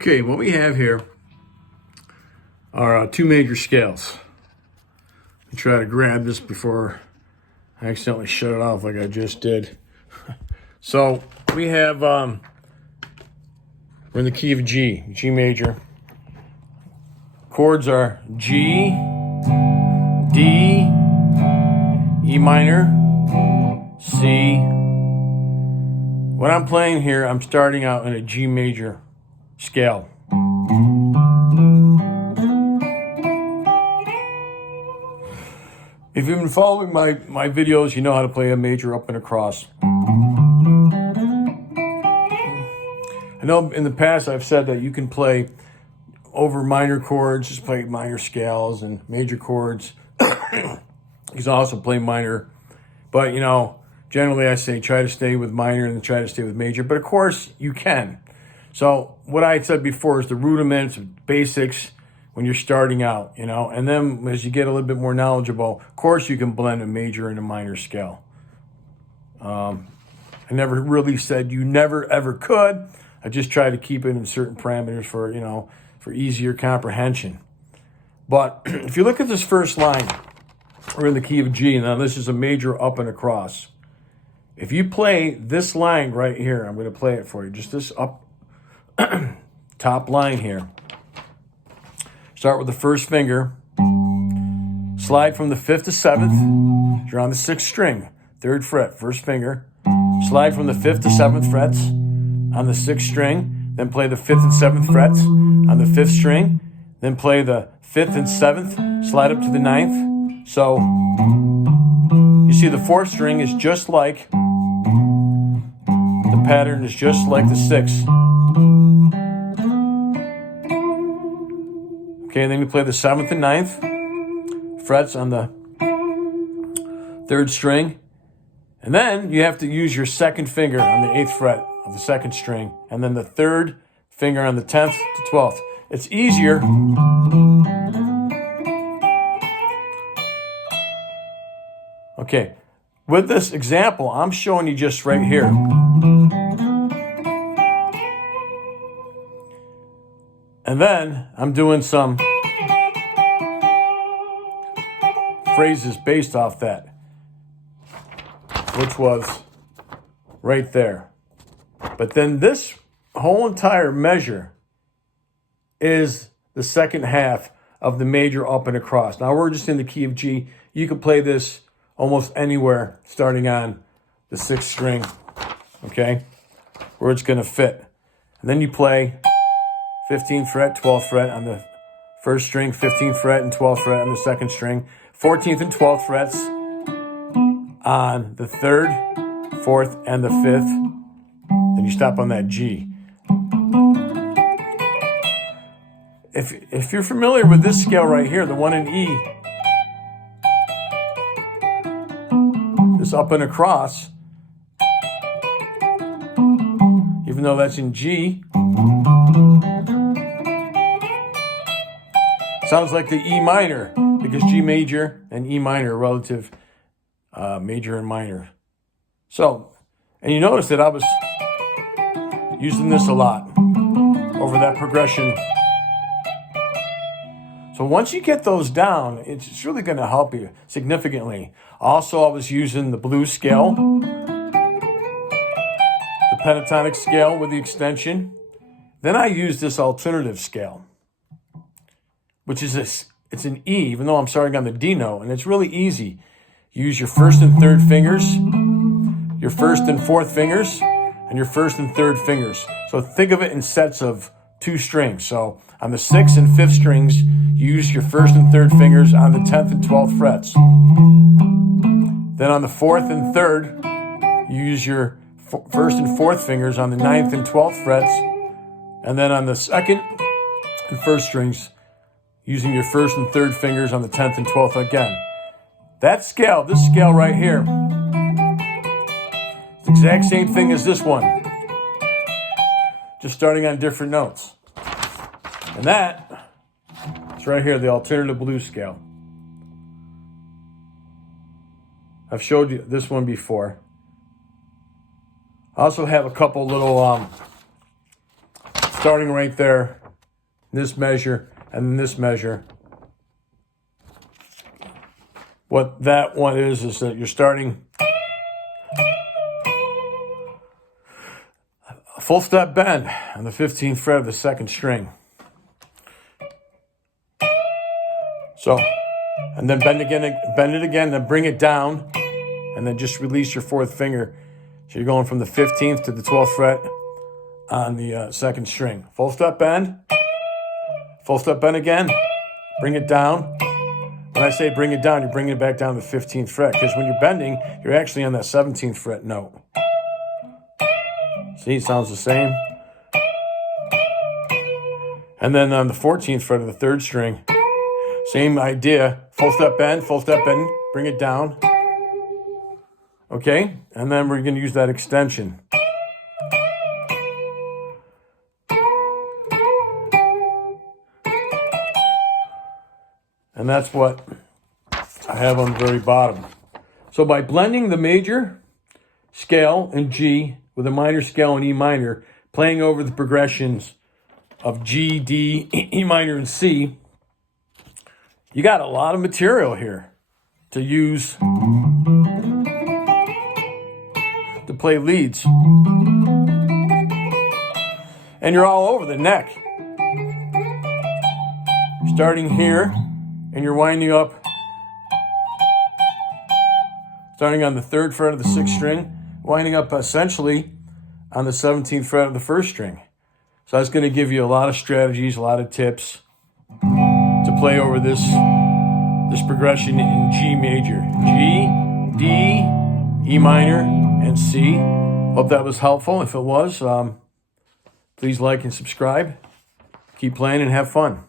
Okay, what we have here are two major scales. I try to grab this before I accidentally shut it off like I just did. So we have, we're in the key of G, G major. Chords are G, D, E minor, C. When I'm playing here, I'm starting out in a G major scale. If you've been following my videos, you know how to play a major up and across. I know in the past I've said that you can play over minor chords, just play minor scales, and major chords. You can also play minor, but you know, generally I say try to stay with minor and then try to stay with major, but of course you can. So what I said before is the rudiments, basics when you're starting out, you know, and then as you get a little bit more knowledgeable, of course you can blend a major and a minor scale. I never really said you never ever could. I just try to keep it in certain parameters for, you know, for easier comprehension. But if you look at this first line, we're in the key of G, and now this is a major up and across. If you play this line right here, I'm going to play it for you, just this up top line here. Start with the first finger, slide from the 5th to 7th, you're on the 6th string, 3rd fret, first finger, slide from the 5th to 7th frets on the 6th string, then play the 5th and 7th frets on the 5th string, then play the 5th and 7th, slide up to the 9th. So you see the 4th string is just like, the pattern is just like the 6th. Okay, and then you play the 7th and 9th frets on the 3rd string. And then you have to use your 2nd finger on the 8th fret of the 2nd string, and then the 3rd finger on the 10th to 12th. It's easier. Okay, with this example, I'm showing you just right here. And then I'm doing some phrases based off that, which was right there. But then this whole entire measure is the second half of the major up and across. Now we're just in the key of G. You can play this almost anywhere starting on the 6th string, okay, where it's going to fit. And then you play 15th fret, 12th fret on the 1st string, 15th fret and 12th fret on the 2nd string, 14th and 12th frets on the 3rd, 4th, and the 5th. Then you stop on that G. If you're familiar with this scale right here, the one in E, this up and across, even though that's in G, sounds like the E minor, because G major and E minor are relative major and minor. So, and you notice that I was using this a lot over that progression. So once you get those down, it's really going to help you significantly. Also, I was using the blues scale, the pentatonic scale with the extension. Then I used this alternative scale, which is it's an E, even though I'm starting on the D note, and it's really easy. Use your 1st and 3rd fingers, your 1st and 4th fingers, and your 1st and 3rd fingers. So think of it in sets of 2 strings. So on the 6th and 5th strings, you use your 1st and 3rd fingers on the 10th and 12th frets. Then on the 4th and 3rd, you use your 1st and 4th fingers on the 9th and 12th frets. And then on the 2nd and 1st strings, using your 1st and 3rd fingers on the 10th and 12th again. That scale, this scale right here, it's the exact same thing as this one, just starting on different notes. And that is right here, the alternative blues scale. I've showed you this one before. I also have a couple little, starting right there, this measure and this measure. What that one is that you're starting a full step bend on the 15th fret of the 2nd string. So, and then bend it again, then bring it down, and then just release your 4th finger. So you're going from the 15th to the 12th fret on the 2nd string. Full step bend again, bring it down. When I say bring it down, you're bringing it back down to the 15th fret, because when you're bending, you're actually on that 17th fret note. See, it sounds the same. And then on the 14th fret of the 3rd string, same idea. Full step bend, bring it down. Okay, and then we're going to use that extension. And that's what I have on the very bottom. So by blending the major scale in G with a minor scale in E minor, playing over the progressions of G, D, E minor, and C, you got a lot of material here to use to play leads. And you're all over the neck. Starting here, and you're winding up, starting on the 3rd fret of the 6th string, winding up essentially on the 17th fret of the 1st string. So that's going to give you a lot of strategies, a lot of tips to play over this progression in G major. G, D, E minor, and C. Hope that was helpful. If it was, please like and subscribe. Keep playing and have fun.